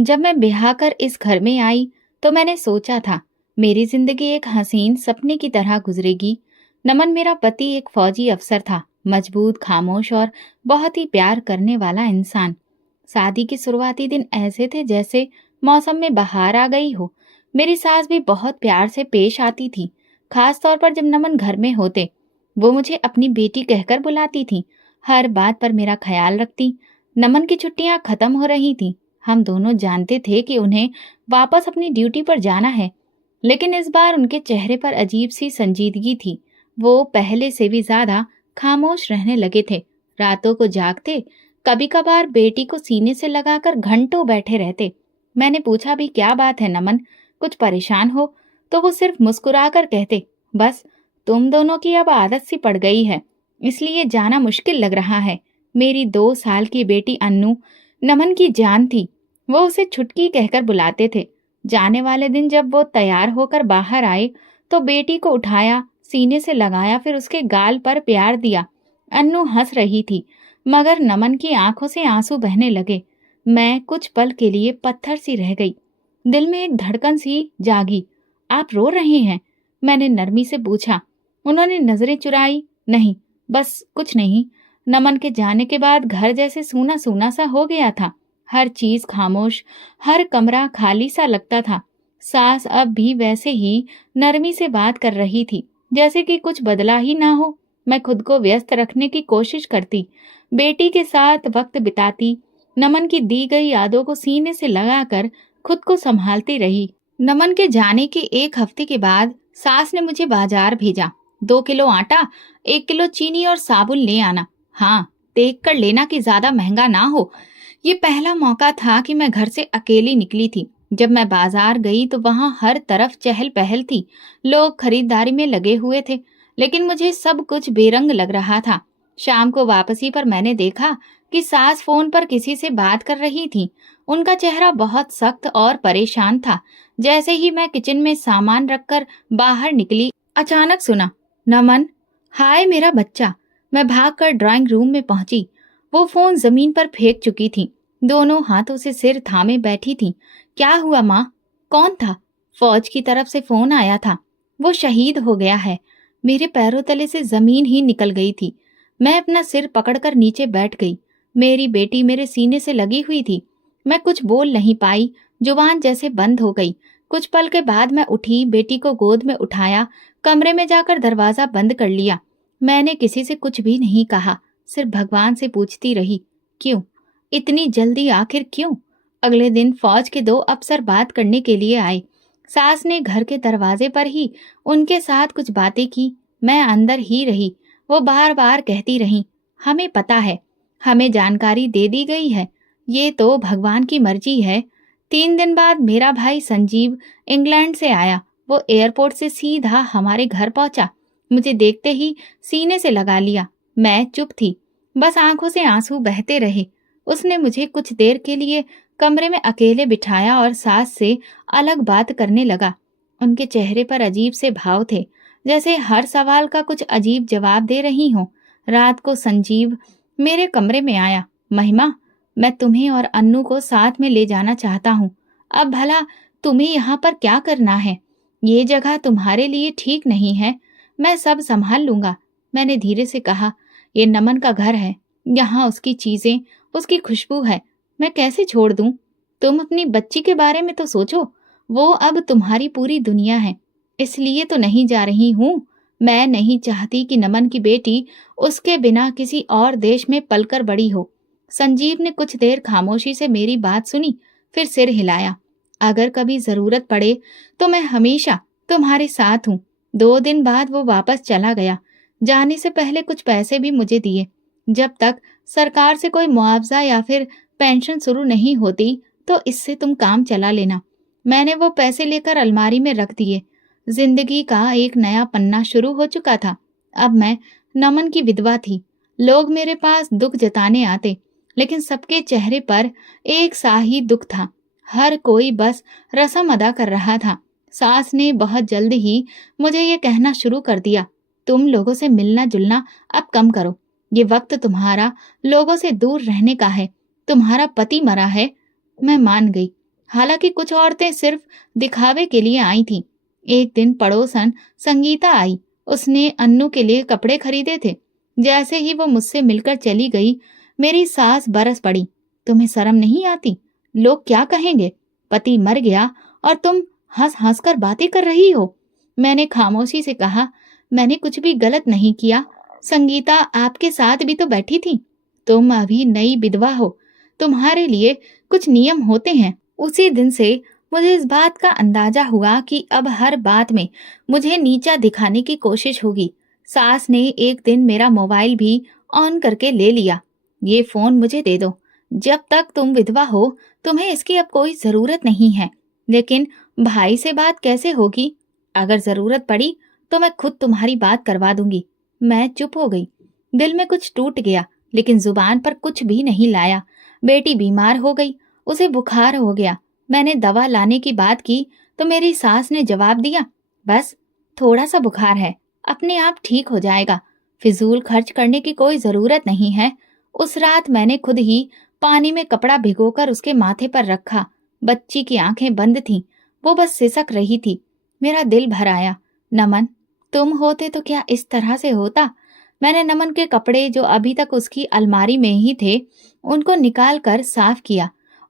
जब मैं ब्याह कर इस घर में आई तो मैंने सोचा था मेरी जिंदगी एक हसीन सपने की तरह गुजरेगी। नमन मेरा पति एक फौजी अफसर था, मजबूत, खामोश और बहुत ही प्यार करने वाला इंसान। शादी के शुरुआती दिन ऐसे थे जैसे मौसम में बहार आ गई हो। मेरी सास भी बहुत प्यार से पेश आती थी, खास तौर पर जब नमन घर में होते। वो मुझे अपनी बेटी कहकर बुलाती थी, हर बात पर मेरा ख्याल रखती। नमन की छुट्टियां खत्म हो रही थी, हम दोनों जानते थे कि उन्हें वापस अपनी ड्यूटी पर जाना है, लेकिन इस बार उनके चेहरे पर अजीब सी संजीदगी थी। वो पहले से भी ज्यादा खामोश रहने लगे थे। रातों को जागते, कभी कभार बेटी को सीने से लगाकर घंटों बैठे रहते। मैंने पूछा भी क्या बात है नमन, कुछ परेशान हो? तो वो सिर्फ मुस्कुराकर कहते, बस तुम दोनों की अब आदत सी पड़ गई है, इसलिए जाना मुश्किल लग रहा है। मेरी 2 साल की बेटी अन्नू नमन की जान थी, वो उसे छुटकी कहकर बुलाते थे। जाने वाले दिन जब वो तैयार होकर बाहर आए तो बेटी को उठाया, सीने से लगाया, फिर उसके गाल पर प्यार दिया। अन्नू हंस रही थी, मगर नमन की आंखों से आंसू बहने लगे। मैं कुछ पल के लिए पत्थर सी रह गई। दिल में एक धड़कन सी जागी। आप रो रहे हैं? मैंने नरमी से पूछा। उन्होंने नजरें चुराई। नहीं, बस कुछ नहीं। नमन के जाने के बाद घर जैसे सूना सूना सा हो गया था। हर चीज खामोश, हर कमरा खाली सा लगता था। सास अब भी वैसे ही नरमी से बात कर रही थी, जैसे कि कुछ बदला ही ना हो। मैं खुद को व्यस्त रखने की कोशिश करती, बेटी के साथ वक्त बिताती, नमन की दी गई यादों को सीने से लगाकर खुद को संभालती रही। नमन के जाने के 1 हफ्ते के बाद सास ने मुझे बाजार भेजा। 2 किलो आटा, 1 किलो चीनी और साबुन ले आना। हाँ, देख कर लेना कि ज्यादा महंगा ना हो। ये पहला मौका था कि मैं घर से अकेली निकली थी। जब मैं बाजार गई तो वहां हर तरफ चहल पहल थी, लोग खरीदारी में लगे हुए थे, लेकिन मुझे सब कुछ बेरंग लग रहा था। शाम को वापसी पर मैंने देखा कि सास फोन पर किसी से बात कर रही थी। उनका चेहरा बहुत सख्त और परेशान था। जैसे ही मैं किचन में सामान रखकर बाहर निकली, अचानक सुना, नमन, हाय मेरा बच्चा। मैं भागकर ड्राइंग रूम में पहुंची। वो फोन जमीन पर फेंक चुकी थी, दोनों हाथों से सिर थामे बैठी थी। क्या हुआ माँ? कौन था? फौज की तरफ से फोन आया था, वो शहीद हो गया है। मेरे पैरों तले से जमीन ही निकल गई थी। मैं अपना सिर पकड़कर नीचे बैठ गई। मेरी बेटी मेरे सीने से लगी हुई थी। मैं कुछ बोल नहीं पाई, जुबान जैसे बंद हो गई। कुछ पल के बाद मैं उठी, बेटी को गोद में उठाया, कमरे में जाकर दरवाजा बंद कर लिया। मैंने किसी से कुछ भी नहीं कहा, सिर्फ भगवान से पूछती रही, क्यों इतनी जल्दी, आखिर क्यों? अगले दिन फौज के 2 अफसर बात करने के लिए आए। सास ने घर के दरवाजे पर ही उनके साथ कुछ बातें की। मैं अंदर ही रही। वो बार बार कहती रही, हमें पता है, हमें जानकारी दे दी गई है, ये तो भगवान की मर्जी है। 3 दिन बाद मेरा भाई संजीव इंग्लैंड से आया। वो एयरपोर्ट से सीधा हमारे घर पहुंचा। मुझे देखते ही सीने से लगा लिया। मैं चुप थी, बस आंखों से आंसू बहते रहे। उसने मुझे कुछ देर के लिए कमरे में अकेले बिठाया और सास से अलग बात करने लगा। उनके चेहरे पर अजीब से भाव थे, जैसे हर सवाल का कुछ अजीब जवाब दे रही हूँ। रात को संजीव मेरे कमरे में आया। महिमा, मैं तुम्हें और अन्नू को साथ में ले जाना चाहता हूँ। अब भला तुम्हें यहाँ पर क्या करना है? ये जगह तुम्हारे लिए ठीक नहीं है। मैं सब संभाल लूंगा। मैंने धीरे से कहा, ये नमन का घर है, यहाँ उसकी चीजें, उसकी खुशबू है, मैं कैसे छोड़ दूं? तुम अपनी बच्ची के बारे में तो सोचो, वो अब तुम्हारी पूरी दुनिया है। इसलिए तो नहीं जा रही हूँ। मैं नहीं चाहती कि नमन की बेटी उसके बिना किसी और देश में पलकर बड़ी हो। संजीव ने कुछ देर खामोशी से मेरी बात सुनी, फिर सिर हिलाया। अगर कभी जरूरत पड़े तो मैं हमेशा तुम्हारे साथ हूँ। 2 दिन बाद वो वापस चला गया। जाने से पहले कुछ पैसे भी मुझे दिए। जब तक सरकार से कोई मुआवजा या फिर पेंशन शुरू नहीं होती तो इससे तुम काम चला लेना। मैंने वो पैसे लेकर अलमारी में रख दिए। जिंदगी का एक नया पन्ना शुरू हो चुका था। अब मैं नमन की विधवा थी। लोग मेरे पास दुख जताने आते, लेकिन सबके चेहरे पर एक सा ही दुख था। हर कोई बस रस्म अदा कर रहा था। सास ने बहुत जल्द ही मुझे ये कहना शुरू कर दिया, तुम लोगों से मिलना जुलना अब कम करो। ये वक्त तुम्हारा लोगों से दूर रहने का है। तुम्हारा पति मरा है। मैं मान गई। हालांकि कुछ औरतें सिर्फ दिखावे के लिए आई थीं। एक दिन पड़ोसन संगीता आई। उसने अन्नू के लिए कपड़े खरीदे थे। जैसे ही वो मुझसे मिलकर चली गई, मेरी सांस बरस पड़ी। तुम्हें शर्म नहीं आती? लोग क्या कहेंगे? पति मर गया और तुम हंस हंस कर बातें कर रही हो। मैंने खामोशी से कहा, मैंने कुछ भी गलत नहीं किया। संगीता आपके साथ भी तो बैठी थी। तुम अभी नई विधवा हो, तुम्हारे लिए कुछ नियम होते हैं। उसी दिन से मुझे इस बात का अंदाजा हुआ कि अब हर बात में मुझे नीचा दिखाने की कोशिश होगी। सास ने एक दिन मेरा मोबाइल भी ऑन करके ले लिया। ये फोन मुझे दे दो, जब तक तुम विधवा हो तुम्हें इसकी अब कोई जरूरत नहीं है। लेकिन भाई से बात कैसे होगी? अगर जरूरत पड़ी तो मैं खुद तुम्हारी बात करवा दूंगी। मैं चुप हो गई। दिल में कुछ टूट गया, लेकिन जुबान पर कुछ भी नहीं लाया। बेटी बीमार हो गई, उसे बुखार हो गया। मैंने दवा लाने की बात की तो मेरी सास ने जवाब दिया, बस थोड़ा सा बुखार है, अपने आप ठीक हो जाएगा, फिजूल खर्च करने की कोई जरूरत नहीं है। उस रात मैंने खुद ही पानी में कपड़ा भिगोकर उसके माथे पर रखा। बच्ची की आंखें बंद थीं, वो बस सिसक रही थी। मेरा दिल भर आया। नमन, तुम होते तो क्या इस तरह से होता? मैंने नमन के कपड़े जो अभी तक उसकी अलमारी में ही थे, उनको निकाल कर साफ किया।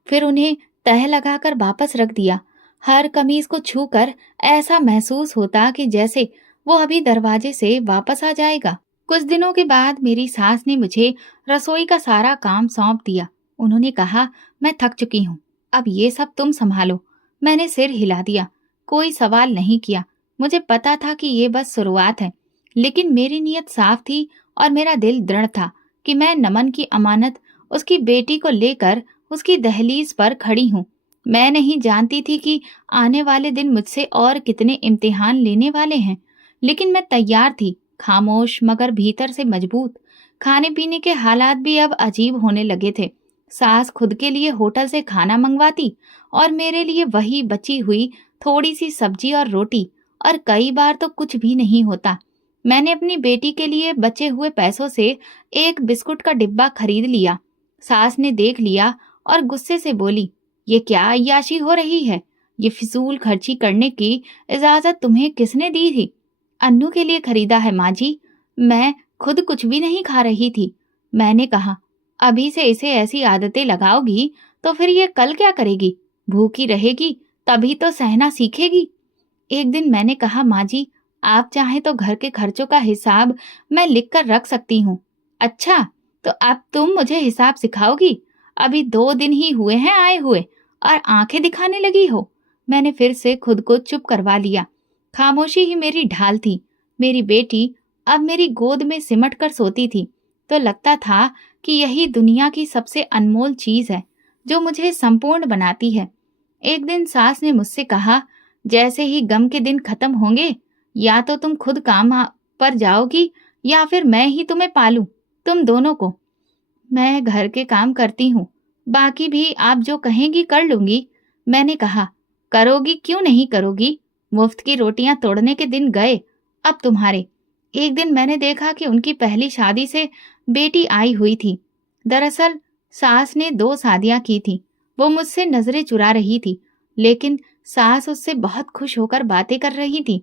फिर उन्हें तह लगाकर वापस रख दिया। हर कमीज को छूकर ऐसा महसूस होता कि जैसे वो अभी दरवाजे से वापस आ जाएगा। कुछ दिनों के बाद मेरी सास ने मुझे रसोई का सारा काम सौंप दिया। उन्होंने कहा, मैं थक चुकी हूँ, अब ये सब तुम संभालो। मैंने सिर हिला दिया, कोई सवाल नहीं किया। मुझे पता था कि ये बस शुरुआत है, लेकिन मेरी नीयत साफ थी और मेरा दिल दृढ़ था कि मैं नमन की अमानत, उसकी बेटी को लेकर उसकी दहलीज पर खड़ी हूँ। मैं नहीं जानती थी कि आने वाले दिन मुझसे और कितने इम्तिहान लेने वाले हैं, लेकिन मैं तैयार थी, खामोश मगर भीतर से मजबूत। खाने पीने के हालात भी अब अजीब होने लगे थे। सास खुद के लिए होटल से खाना मंगवाती और मेरे लिए वही बची हुई थोड़ी सी सब्जी और रोटी, और कई बार तो कुछ भी नहीं होता। मैंने अपनी बेटी के लिए बचे हुए पैसों से एक बिस्कुट का डिब्बा खरीद लिया। सास ने देख लिया और गुस्से से बोली, ये क्या अय्याशी हो रही है? ये फिजूल खर्ची करने की इजाजत तुम्हें किसने दी थी? अन्नू के लिए खरीदा है माँ जी, मैं खुद कुछ भी नहीं खा रही थी। मैंने कहा, अभी से इसे ऐसी आदतें लगाओगी तो फिर ये कल क्या करेगी? भूखी रहेगी तभी तो सहना सीखेगी। एक दिन मैंने कहा, माँ जी, आप चाहें तो घर के खर्चों का हिसाब मैं लिख कर रख सकती हूँ। अच्छा, तो अब तुम मुझे हिसाब सिखाओगी? अभी 2 दिन ही हुए हैं आए हुए और आंखें दिखाने लगी हो। मैंने फिर से खुद को चुप करवा लिया। खामोशी ही मेरी ढाल थी। मेरी बेटी अब मेरी गोद में सिमट कर सोती थी तो लगता था कि यही दुनिया की सबसे अनमोल चीज है जो मुझे संपूर्ण बनाती है। एक दिन सास ने मुझसे कहा, जैसे ही गम के दिन खत्म होंगे, या तो तुम खुद काम पर जाओगी या फिर मैं ही तुम्हें पालूं, तुम दोनों को। मैं घर के काम करती हूँ, बाकी भी आप जो कहेंगी कर लूंगी। मैंने कहा, करोगी क्यों नहीं करोगी? मुफ्त की रोटियां तोड़ने के दिन गए, अब तुम्हारे। एक दिन मैंने देखा कि उनकी पहली शादी से बेटी आई हुई थी। दरअसल सास ने 2 शादियां की थी। वो मुझसे नजरें चुरा रही थी, लेकिन सास उससे बहुत खुश होकर बातें कर रही थी।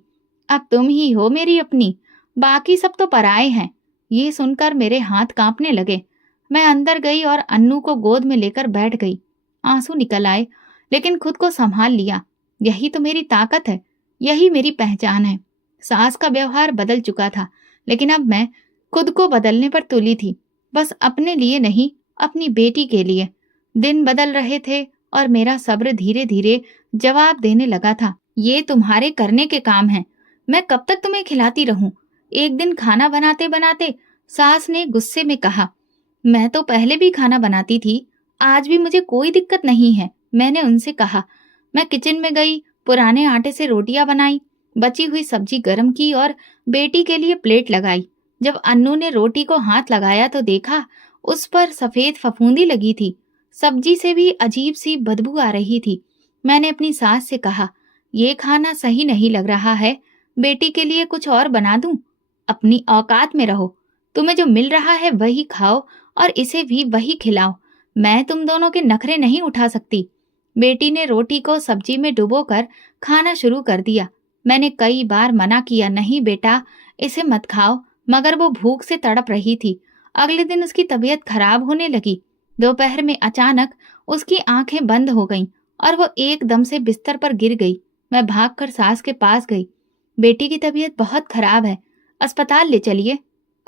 अब तुम ही हो मेरी अपनी, बाकी सब तो पराए हैं। ये सुनकर मेरे हाथ कांपने लगे। मैं अंदर गई और अन्नू को गोद में लेकर बैठ गई। आंसू निकल आए, लेकिन खुद को संभाल लिया। यही तो मेरी ताकत है, यही मेरी पहचान है। सास का व्यवहार बदल चुका था, लेकिन अब मैं खुद को बदलने पर तुली थी, बस अपने लिए नहीं, अपनी बेटी के लिए। दिन बदल रहे थे और मेरा सब्र धीरे धीरे जवाब देने लगा था। ये तुम्हारे करने के काम हैं, मैं कब तक तुम्हें खिलाती रहूं? एक दिन खाना बनाते बनाते सास ने गुस्से में कहा, मैं तो पहले भी खाना बनाती थी, आज भी मुझे कोई दिक्कत नहीं है। मैंने उनसे कहा। मैं किचन में गई, पुराने आटे से रोटियां बनाई, बची हुई सब्जी गर्म की और बेटी के लिए प्लेट लगाई। जब अन्नू ने रोटी को हाथ लगाया तो देखा उस पर सफेद फफूंदी लगी थी। सब्जी से भी अजीब सी बदबू आ रही थी। मैंने अपनी सास से कहा, ये खाना सही नहीं लग रहा है, बेटी के लिए कुछ और बना दूं? अपनी औकात में रहो, तुम्हें जो मिल रहा है वही खाओ और इसे भी वही खिलाओ। मैं तुम दोनों के नखरे नहीं उठा सकती। बेटी ने रोटी को सब्जी में डुबोकर खाना शुरू कर दिया। मैंने कई बार मना किया, नहीं बेटा, इसे मत खाओ, मगर वो भूख से तड़प रही थी। अगले दिन उसकी तबीयत खराब होने लगी। दोपहर में अचानक उसकी आंखें बंद हो गईं और वो एकदम से बिस्तर पर गिर गई। मैं भागकर सास के पास गई। बेटी की तबीयत बहुत खराब है, अस्पताल ले चलिए।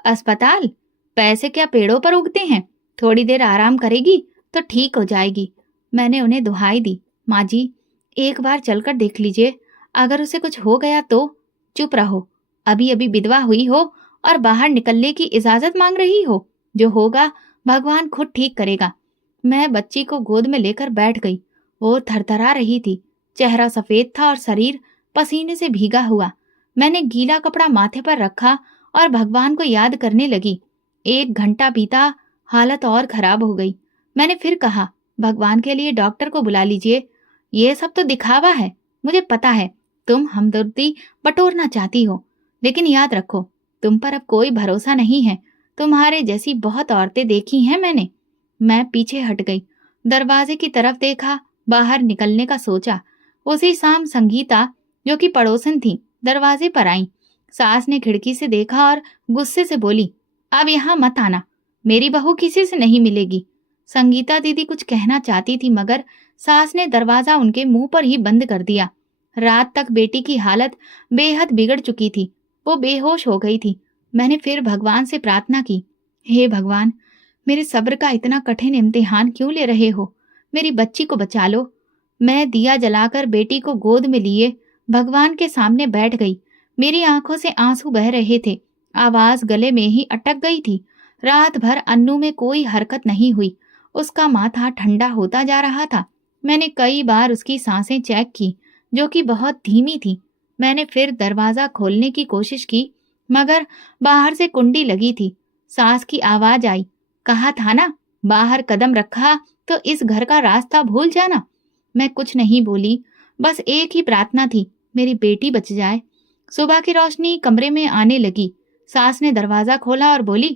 अस्पताल? पैसे क्या पेड़ों पर उगते हैं? थोड़ी देर आराम करेगी तो ठीक हो जाएगी। मैंने उन्हें दुहाई दी। माँ जी, एक बार चलकर देख लीजिए, अगर उसे कुछ हो गया तो। चुप रहो, अभी अभी विधवा हुई हो और बाहर निकलने की इजाजत मांग रही हो। जो होगा भगवान खुद ठीक करेगा। मैं बच्ची को गोद में लेकर बैठ गई। वो थरथरा रही थी, चेहरा सफेद था और शरीर पसीने से भीगा हुआ। मैंने गीला कपड़ा माथे पर रखा और भगवान को याद करने लगी। 1 घंटा बीता, हालत और खराब हो गई। मैंने फिर कहा, भगवान के लिए डॉक्टर को बुला लीजिए। ये सब तो दिखावा है, मुझे पता है तुम हमदर्दी बटोरना चाहती हो, लेकिन याद रखो तुम पर अब कोई भरोसा नहीं है। तुम्हारे जैसी बहुत औरतें देखी हैं मैंने। मैं पीछे हट गई, दरवाजे की तरफ देखा, बाहर निकलने का सोचा। उसी शाम संगीता, जो कि पड़ोसन थी, दरवाजे पर आई। सास ने खिड़की से देखा और गुस्से से बोली, अब यहाँ मत आना, मेरी बहू किसी से नहीं मिलेगी। संगीता दीदी कुछ कहना चाहती थी, मगर सास ने दरवाजा उनके मुंह पर ही बंद कर दिया। रात तक बेटी की हालत बेहद बिगड़ चुकी थी, वो बेहोश हो गई थी। मैंने फिर भगवान से प्रार्थना की, हे भगवान, मेरे सब्र का इतना कठिन इम्तिहान क्यों ले रहे हो? मेरी बच्ची को बचा लो। मैं दिया जलाकर बेटी को गोद में लिए भगवान के सामने बैठ गई। मेरी आंखों से आंसू बह रहे थे, आवाज गले में ही अटक गई थी। रात भर अन्नू में कोई हरकत नहीं हुई, उसका माथा ठंडा होता जा रहा था। मैंने कई बार उसकी सांसें चेक की, जो कि बहुत धीमी थी। मैंने फिर दरवाजा खोलने की कोशिश की, मगर बाहर से कुंडी लगी थी। सास की आवाज आई, कहा था ना, बाहर कदम रखा तो इस घर का रास्ता भूल जाना। मैं कुछ नहीं बोली, बस एक ही प्रार्थना थी, मेरी बेटी बच जाए। सुबह की रोशनी कमरे में आने लगी। सास ने दरवाजा खोला और बोली,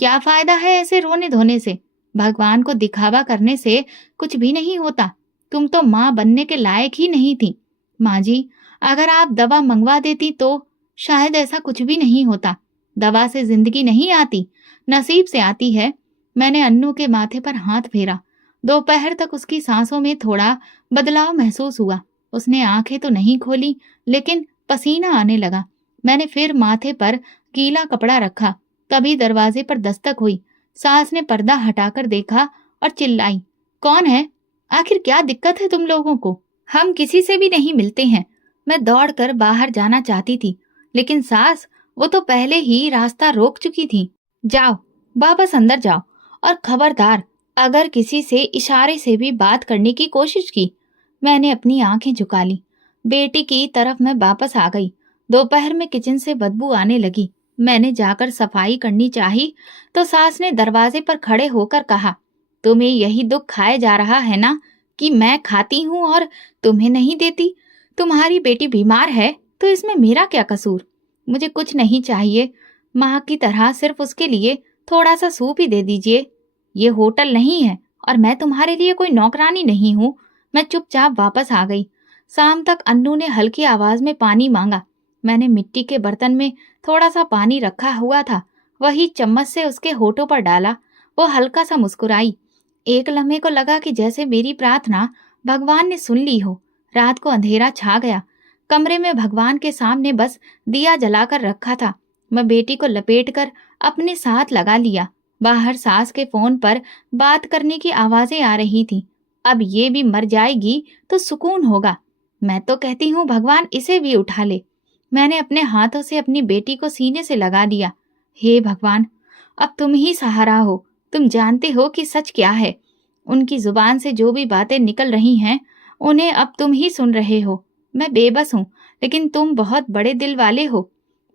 क्या फायदा है ऐसे रोने धोने से? भगवान को दिखावा करने से कुछ भी नहीं होता। तुम तो माँ बनने के लायक ही नहीं थी। माँ जी, अगर आप दवा मंगवा देती तो शायद ऐसा कुछ भी नहीं होता। दवा से जिंदगी नहीं आती, नसीब से आती है। मैंने अन्नू के माथे पर हाथ फेरा। दोपहर तक उसकी सांसों में थोड़ा बदलाव महसूस हुआ। उसने आंखें तो नहीं खोली, लेकिन पसीना आने लगा। मैंने फिर माथे पर गीला कपड़ा रखा। तभी दरवाजे पर दस्तक हुई। सास ने पर्दा हटाकर देखा और चिल्लाई, कौन है? आखिर क्या दिक्कत है तुम लोगों को? हम किसी से भी नहीं मिलते हैं। मैं दौड़कर बाहर जाना चाहती थी, लेकिन सास, वो तो पहले ही रास्ता रोक चुकी थी। जाओ, वापस अंदर जाओ, और खबरदार अगर किसी से इशारे से भी बात करने की कोशिश की। मैंने अपनी आंखें झुका ली। बेटी की तरफ मैं वापस आ गई। दोपहर में किचन से बदबू आने लगी। मैंने जाकर सफाई करनी चाही तो सास ने दरवाजे पर खड़े होकर कहा, तुम्हें यही दुख खाए जा रहा है ना कि मैं खाती हूँ और तुम्हें नहीं देती? तुम्हारी बेटी बीमार है तो इसमें मेरा क्या कसूर? मुझे कुछ नहीं चाहिए, माँ की तरह सिर्फ उसके लिए थोड़ा सा सूप ही दे दीजिए। ये होटल नहीं है और मैं तुम्हारे लिए कोई नौकरानी नहीं हूँ। मैं चुपचाप वापस आ गई। शाम तक अन्नू ने हल्की आवाज में पानी मांगा। मैंने मिट्टी के बर्तन में थोड़ा सा पानी रखा हुआ था, वही चम्मच से उसके होठों पर डाला। वो हल्का सा मुस्कुराई। एक लम्हे को लगा कि जैसे मेरी प्रार्थना भगवान ने सुन ली हो। रात को अंधेरा छा गया। कमरे में भगवान के सामने बस दिया जलाकर रखा था। मैं बेटी को लपेटकर अपने साथ लगा लिया। बाहर सास के फोन पर बात करने की आवाजें आ रही थी। अब ये भी मर जाएगी तो सुकून होगा। मैं तो कहती हूँ भगवान इसे भी उठा ले। मैंने अपने हाथों से अपनी बेटी को सीने से लगा दिया। हे भगवान, अब तुम ही सहारा हो। तुम जानते हो कि सच क्या है। उनकी जुबान से जो भी बातें निकल रही हैं, उन्हें अब तुम ही सुन रहे हो। मैं बेबस हूँ, लेकिन तुम बहुत बड़े दिल वाले हो।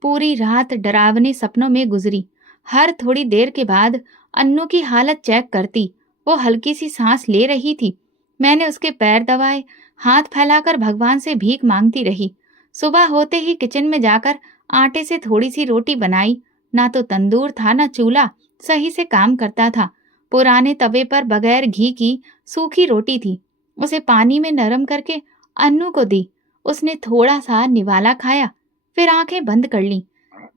पूरी रात डरावने सपनों में गुजरी। हर थोड़ी देर के बाद अन्नू की हालत चेक करती। वो हल्की सी सांस ले रही थी। मैंने उसके पैर दबाए, हाथ फैलाकर भगवान से भीख मांगती रही। सुबह होते ही किचन में जाकर आटे से थोड़ी सी रोटी बनाई। ना तो तंदूर था, ना चूल्हा सही से काम करता था। पुराने तवे पर बगैर घी की सूखी रोटी थी। उसे पानी में नरम करके अन्नू को दी। उसने थोड़ा सा निवाला खाया, फिर आंखें बंद कर ली।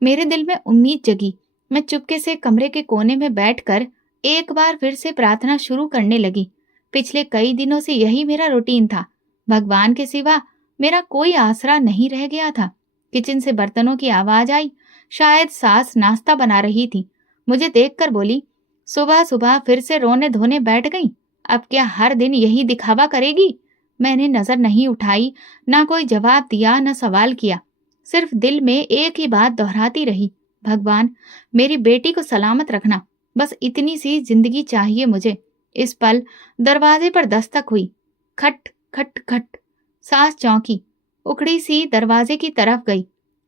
मेरे दिल में उम्मीद जगी। मैं चुपके से कमरे के कोने में बैठकर एक बार फिर से प्रार्थना शुरू करने लगी। पिछले कई दिनों से यही मेरा रूटीन था। भगवान के सिवा मेरा कोई आसरा नहीं रह गया था। किचन से बर्तनों की आवाज आई। शायद सास नाश्ता बना रही थी। मुझे देखकर बोली, सुबह सुबह फिर से रोने धोने बैठ गई? अब क्या हर दिन यही दिखावा करेगी? मैंने नजर नहीं उठाई, ना कोई जवाब दिया, न सवाल किया। सिर्फ दिल में एक ही बात दोहराती रही, भगवान मेरी बेटी को सलामत रखना। बस इतनी सी जिंदगी चाहिए मुझे। इस पल दरवाजे पर दस्तक हुई। खट खट खट। सास चौंकी, उखड़ी सी दरवाजे की तरफ गई।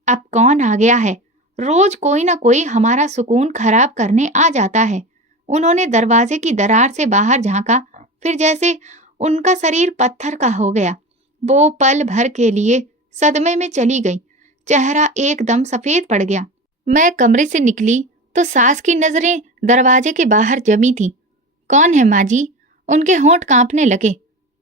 अब कौन आ गया है? रोज कोई ना कोई हमारा सुकून खराब करने आ जाता है। उन्होंने दरवाजे की दरार से बाहर झांका, फिर जैसे उनका शरीर पत्थर का हो गया। वो पल भर के लिए सदमे में चली गई। चेहरा एकदम सफेद पड़ गया। मैं कमरे से निकली तो सास की नजरें दरवाजे के बाहर जमी थी। कौन है माँ जी? उनके होंठ कांपने लगे।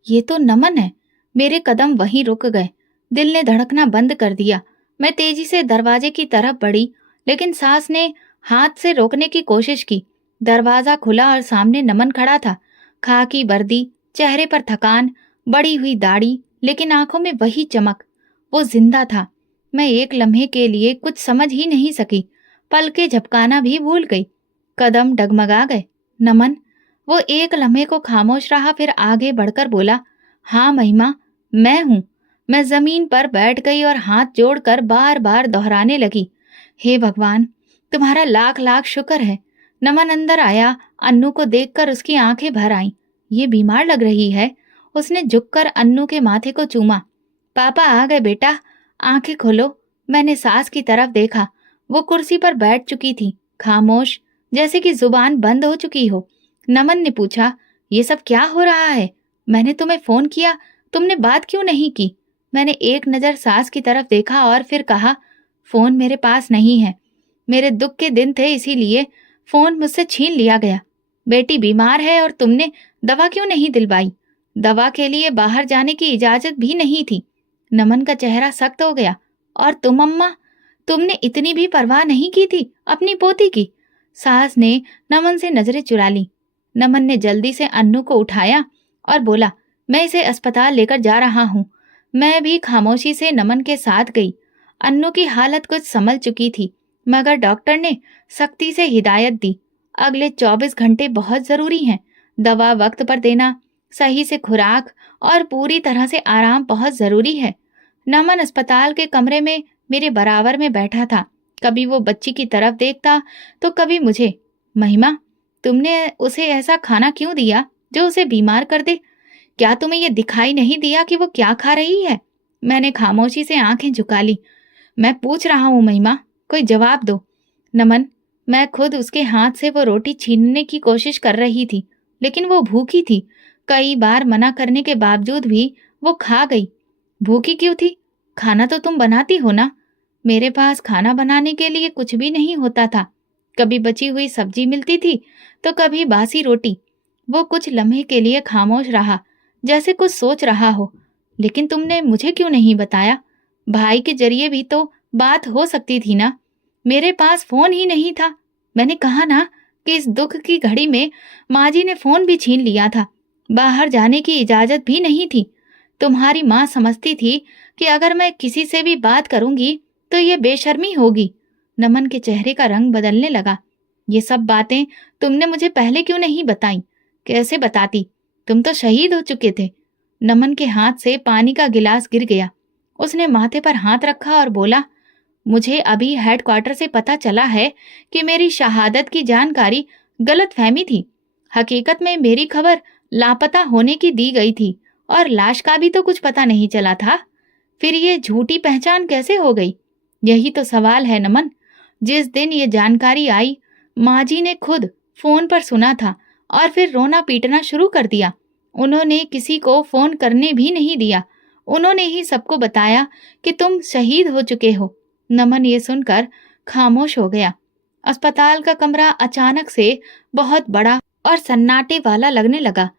ये तो नमन है। मेरे कदम वहीं रुक गए। दिल ने धड़कना बंद कर दिया। मैं तेजी से दरवाजे की तरफ बढ़ी, लेकिन सास ने हाथ से रोकने की कोशिश की। दरवाजा खुला और सामने नमन खड़ा था। खाकी वर्दी, चेहरे पर थकान, बड़ी हुई दाढ़ी, लेकिन आंखों में वही चमक। वो जिंदा था। मैं एक लम्हे के लिए कुछ समझ ही नहीं सकी। पलके झपकाना भी भूल गई। कदम डगमगा गए। नमन। वो एक लम्हे को खामोश रहा, फिर आगे बढ़कर बोला, हाँ महिमा, मैं हूं। मैं जमीन पर बैठ गई और हाथ जोड़कर बार बार दोहराने लगी, हे भगवान, तुम्हारा लाख लाख शुक्र है। नमन अंदर आया। अन्नू को देखकर उसकी आंखें भर आईं। ये बीमार लग रही है। उसने झुककर अन्नू के माथे को चूमा। पापा आ गए बेटा, आंखें खोलो। मैंने सास की तरफ देखा। वो कुर्सी पर बैठ चुकी थी, खामोश, जैसे कि जुबान बंद हो चुकी हो। नमन ने पूछा, ये सब क्या हो रहा है? मैंने तुम्हें फोन किया, तुमने बात क्यों नहीं की? मैंने एक नजर सास की तरफ देखा और फिर कहा, फोन मेरे पास नहीं है। मेरे दुख के दिन थे, इसीलिए फोन मुझसे छीन लिया गया। बेटी बीमार है और तुमने दवा क्यों नहीं दिलवाई? दवा के लिए बाहर जाने की इजाजत भी नहीं थी। नमन का चेहरा सख्त हो गया। और तुम अम्मा, तुमने इतनी भी परवाह नहीं की थी अपनी पोती की? सास ने नमन से नजरें चुरा ली। नमन ने जल्दी से अन्नू को उठाया और बोला, मैं इसे अस्पताल लेकर जा रहा हूँ। मैं भी खामोशी से नमन के साथ गई। अन्नू की हालत कुछ संभल चुकी थी, मगर डॉक्टर ने सख्ती से हिदायत दी, अगले 24 घंटे बहुत जरूरी हैं। दवा वक्त पर देना, सही से खुराक और पूरी तरह से आराम बहुत जरूरी है। नमन अस्पताल के कमरे में मेरे बराबर में बैठा था। कभी वो बच्ची की तरफ देखता तो कभी मुझे। महिमा, तुमने उसे ऐसा खाना क्यों दिया जो उसे बीमार कर दे? क्या तुम्हें यह दिखाई नहीं दिया कि वो क्या खा रही है? मैंने खामोशी से आंखें झुका ली। मैं पूछ रहा हूँ महिमा, कोई जवाब दो। नमन, मैं खुद उसके हाथ से वो रोटी छीनने की कोशिश कर रही थी, लेकिन वो भूखी थी। कई बार मना करने के बावजूद भी वो खा गई। भूखी क्यों थी? खाना तो तुम बनाती हो ना? मेरे पास खाना बनाने के लिए कुछ भी नहीं होता था। कभी बची हुई सब्जी मिलती थी तो कभी बासी रोटी। वो कुछ लम्हे के लिए खामोश रहा, जैसे कुछ सोच रहा हो। लेकिन तुमने मुझे क्यों नहीं बताया? भाई के जरिए भी तो बात हो सकती थी ना? मेरे पास फोन ही नहीं था। मैंने कहा ना कि इस दुख की घड़ी में माँ जी ने फोन भी छीन लिया था। बाहर जाने की इजाजत भी नहीं थी। तुम्हारी माँ समझती थी कि अगर मैं किसी से भी बात करूंगी तो ये बेशर्मी होगी। नमन के चेहरे का रंग बदलने लगा। ये सब बातें तुमने मुझे पहले क्यों नहीं बताई? कैसे बताती? तुम तो शहीद हो चुके थे। नमन के हाथ से पानी का गिलास गिर गया। उसने माथे पर हाथ रखा और बोला, मुझे अभी हेडक्वार्टर से पता चला है कि मेरी शहादत की जानकारी गलत फहमी थी। हकीकत में मेरी खबर लापता होने की दी गई थी और लाश का भी तो कुछ पता नहीं चला था। फिर ये झूठी पहचान कैसे हो गई? यही तो सवाल है नमन। जिस दिन ये जानकारी आई, माँ जी ने खुद फोन पर सुना था और फिर रोना पीटना शुरू कर दिया। उन्होंने किसी को फोन करने भी नहीं दिया। उन्होंने ही सबको बताया कि तुम शहीद हो चुके हो। नमन ये सुनकर खामोश हो गया। अस्पताल का कमरा अचानक से बहुत बड़ा और सन्नाटे वाला लगने लगा।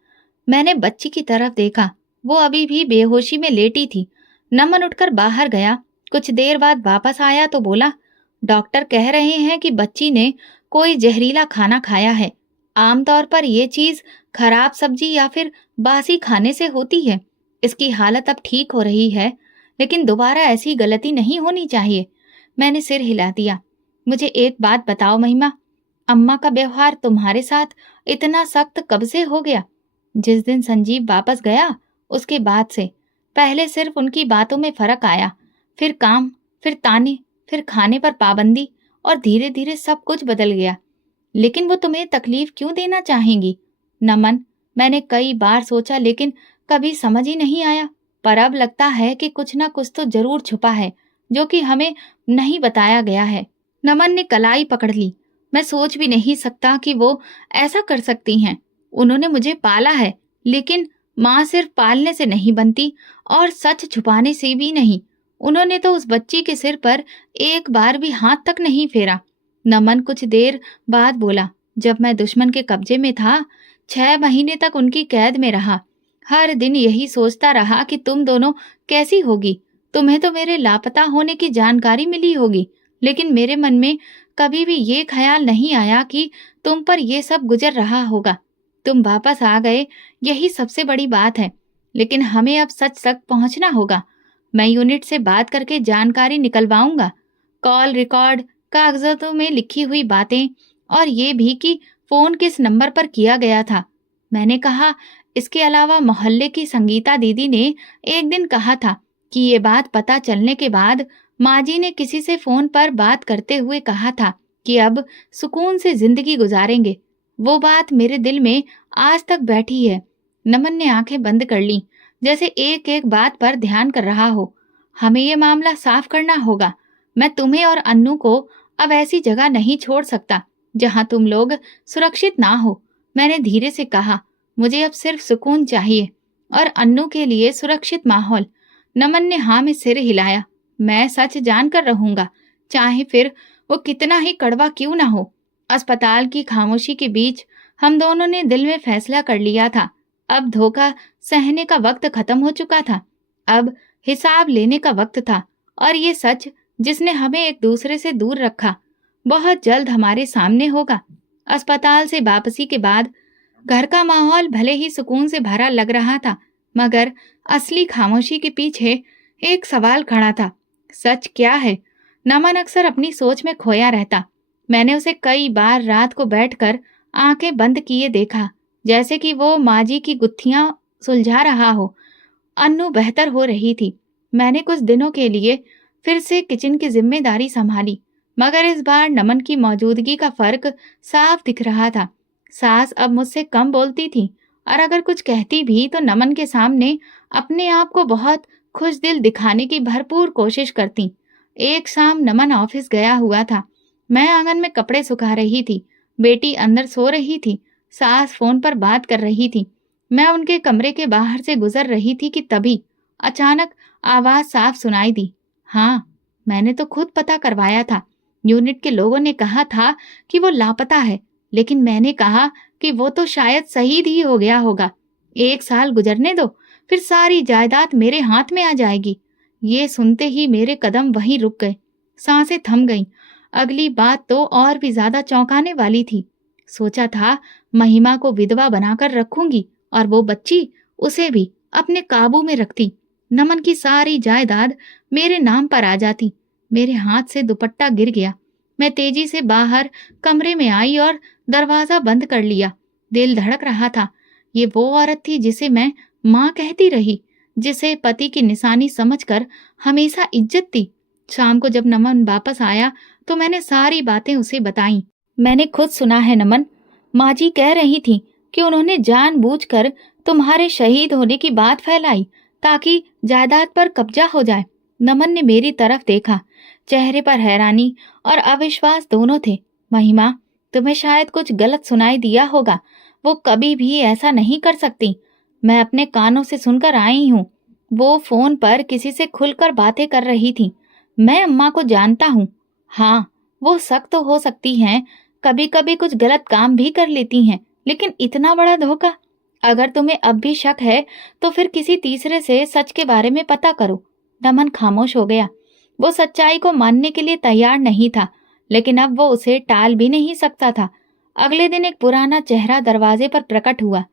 मैंने बच्ची की तरफ देखा। वो अभी भी बेहोशी में लेटी थी। नमन उठकर बाहर गया। कुछ देर बाद वापस आया तो बोला, डॉक्टर कह रहे हैं कि बच्ची ने कोई जहरीला खाना खाया है। आमतौर पर ये चीज खराब सब्जी या फिर बासी खाने से होती है। इसकी हालत अब ठीक हो रही है, लेकिन दोबारा ऐसी गलती नहीं होनी चाहिए। मैंने सिर हिला दिया। मुझे एक बात बताओ महिमा, अम्मा का व्यवहार तुम्हारे साथ इतना सख्त कब से हो गया? जिस दिन संजीव वापस गया उसके बाद से। पहले सिर्फ उनकी बातों में फर्क आया, फिर काम, फिर ताने, फिर खाने पर पाबंदी, और धीरे धीरे सब कुछ बदल गया। लेकिन वो तुम्हें तकलीफ क्यों देना चाहेंगी? नमन, मैंने कई बार सोचा लेकिन कभी समझ ही नहीं आया। पर अब लगता है कि कुछ ना कुछ तो जरूर छुपा है जो कि हमें नहीं बताया गया है। नमन ने कलाई पकड़ ली। मैं सोच भी नहीं सकता कि वो ऐसा कर सकती हैं। उन्होंने मुझे पाला है, लेकिन माँ सिर्फ पालने से नहीं बनती और सच छुपाने से भी नहीं। उन्होंने तो उस बच्ची के सिर पर एक बार भी हाथ तक नहीं फेरा। नमन कुछ देर बाद बोला, जब मैं दुश्मन के कब्जे में था, 6 महीने तक उनकी कैद में रहा। हर दिन यही सोचता रहा कि तुम दोनों कैसी होगी। तुम्हें तो मेरे लापता होने की जानकारी मिली होगी, लेकिन मेरे मन में कभी भी ये ख्याल नहीं आया कि तुम पर ये सब गुजर रहा होगा। तुम वापस आ गए, यही सबसे बड़ी बात है। लेकिन हमें अब सच तक पहुंचना होगा। मैं यूनिट से बात करके जानकारी निकलवाऊंगा। कॉल रिकॉर्ड, कागजातों में लिखी हुई बातें, और ये भी कि फोन किस नंबर पर किया गया था। मैंने कहा, इसके अलावा मोहल्ले की संगीता दीदी ने एक दिन कहा था कि ये बात पता चलने के बाद माँ जी ने किसी से फोन पर बात करते हुए कहा था कि अब सुकून से जिंदगी गुजारेंगे। वो बात मेरे दिल में आज तक बैठी है। नमन ने आंखें बंद कर ली, जैसे एक एक बात पर ध्यान कर रहा हो। हमें ये मामला साफ करना होगा। मैं तुम्हें और अन्नू को अब ऐसी जगह नहीं छोड़ सकता जहां तुम लोग सुरक्षित ना हो। मैंने धीरे से कहा, मुझे अब सिर्फ सुकून चाहिए और अन्नू के लिए सुरक्षित माहौल। नमन ने हाँ में सिर हिलाया। मैं सच जानकर रहूंगा, चाहे फिर वो कितना ही कड़वा क्यों ना हो। अस्पताल की खामोशी के बीच हम दोनों ने दिल में फैसला कर लिया था। अब धोखा सहने का वक्त खत्म हो चुका था। अब हिसाब लेने का वक्त था, और ये सच जिसने हमें एक दूसरे से दूर रखा बहुत जल्द हमारे सामने होगा। अस्पताल से वापसी के बाद घर का माहौल भले ही सुकून से भरा लग रहा था, मगर असली खामोशी के पीछे एक सवाल खड़ा था। सच क्या है? नमन अक्सर अपनी सोच में खोया रहता। मैंने उसे कई बार रात को बैठकर आंखें बंद किए देखा, जैसे कि वो माँ जी की गुत्थियां सुलझा रहा हो। अन्नू बेहतर हो रही थी। मैंने कुछ दिनों के लिए फिर से किचन की जिम्मेदारी संभाली, मगर इस बार नमन की मौजूदगी का फर्क साफ दिख रहा था। सास अब मुझसे कम बोलती थी, और अगर कुछ कहती भी तो नमन के सामने अपने आप को बहुत खुश दिल दिखाने की भरपूर कोशिश करती। एक शाम नमन ऑफिस गया हुआ था। मैं आंगन में कपड़े सुखा रही थी। बेटी अंदर सो रही थी। सास फोन पर बात कर रही थी। मैं उनके कमरे के बाहर से गुजर रही थी कि तभी अचानक आवाज साफ सुनाई दी। हाँ, मैंने तो खुद पता करवाया था। यूनिट के लोगों ने कहा था कि वो लापता है, लेकिन मैंने कहा कि वो तो शायद शहीद ही हो गया होगा। 1 साल गुजरने दो, फिर सारी जायदाद मेरे हाथ में आ जाएगी। ये सुनते ही मेरे कदम वहीं रुक गए, सांसें थम गईं। अगली बात तो और भी ज्यादा चौंकाने वाली थी। सोचा था महिमा को विधवा बनाकर रखूंगी और वो बच्ची, उसे भी अपने काबू में रखती। नमन की सारी जायदाद मेरे नाम पर आ जाती। मेरे हाथ से दुपट्टा गिर गया। मैं तेजी से बाहर कमरे में आई और दरवाजा बंद कर लिया। दिल धड़क रहा था। ये वो औरत थी जिसे मैं माँ कहती रही, जिसे पति की निशानी समझकर हमेशा इज्जत दी। शाम को जब नमन वापस आया तो मैंने सारी बातें उसे बताईं। मैंने खुद सुना है नमन, माँ जी कह रही थी कि उन्होंने जानबूझकर तुम्हारे शहीद होने की बात फैलाई ताकि जायदाद पर कब्जा हो जाए। नमन ने मेरी तरफ देखा। चेहरे पर हैरानी और अविश्वास दोनों थे। महिमा, तुम्हें शायद कुछ गलत सुनाई दिया होगा। वो कभी भी ऐसा नहीं कर सकती। मैं अपने कानों से सुनकर आई हूँ। वो फोन पर किसी से खुलकर बातें कर रही थी। मैं अम्मा को जानता हूँ। हाँ, वो सख्त तो हो सकती हैं, कभी कभी कुछ गलत काम भी कर लेती हैं, लेकिन इतना बड़ा धोखा? अगर तुम्हें अब भी शक है तो फिर किसी तीसरे से सच के बारे में पता करो। नमन खामोश हो गया। वो सच्चाई को मानने के लिए तैयार नहीं था, लेकिन अब वो उसे टाल भी नहीं सकता था। अगले दिन एक पुराना चेहरा दरवाजे पर प्रकट हुआ।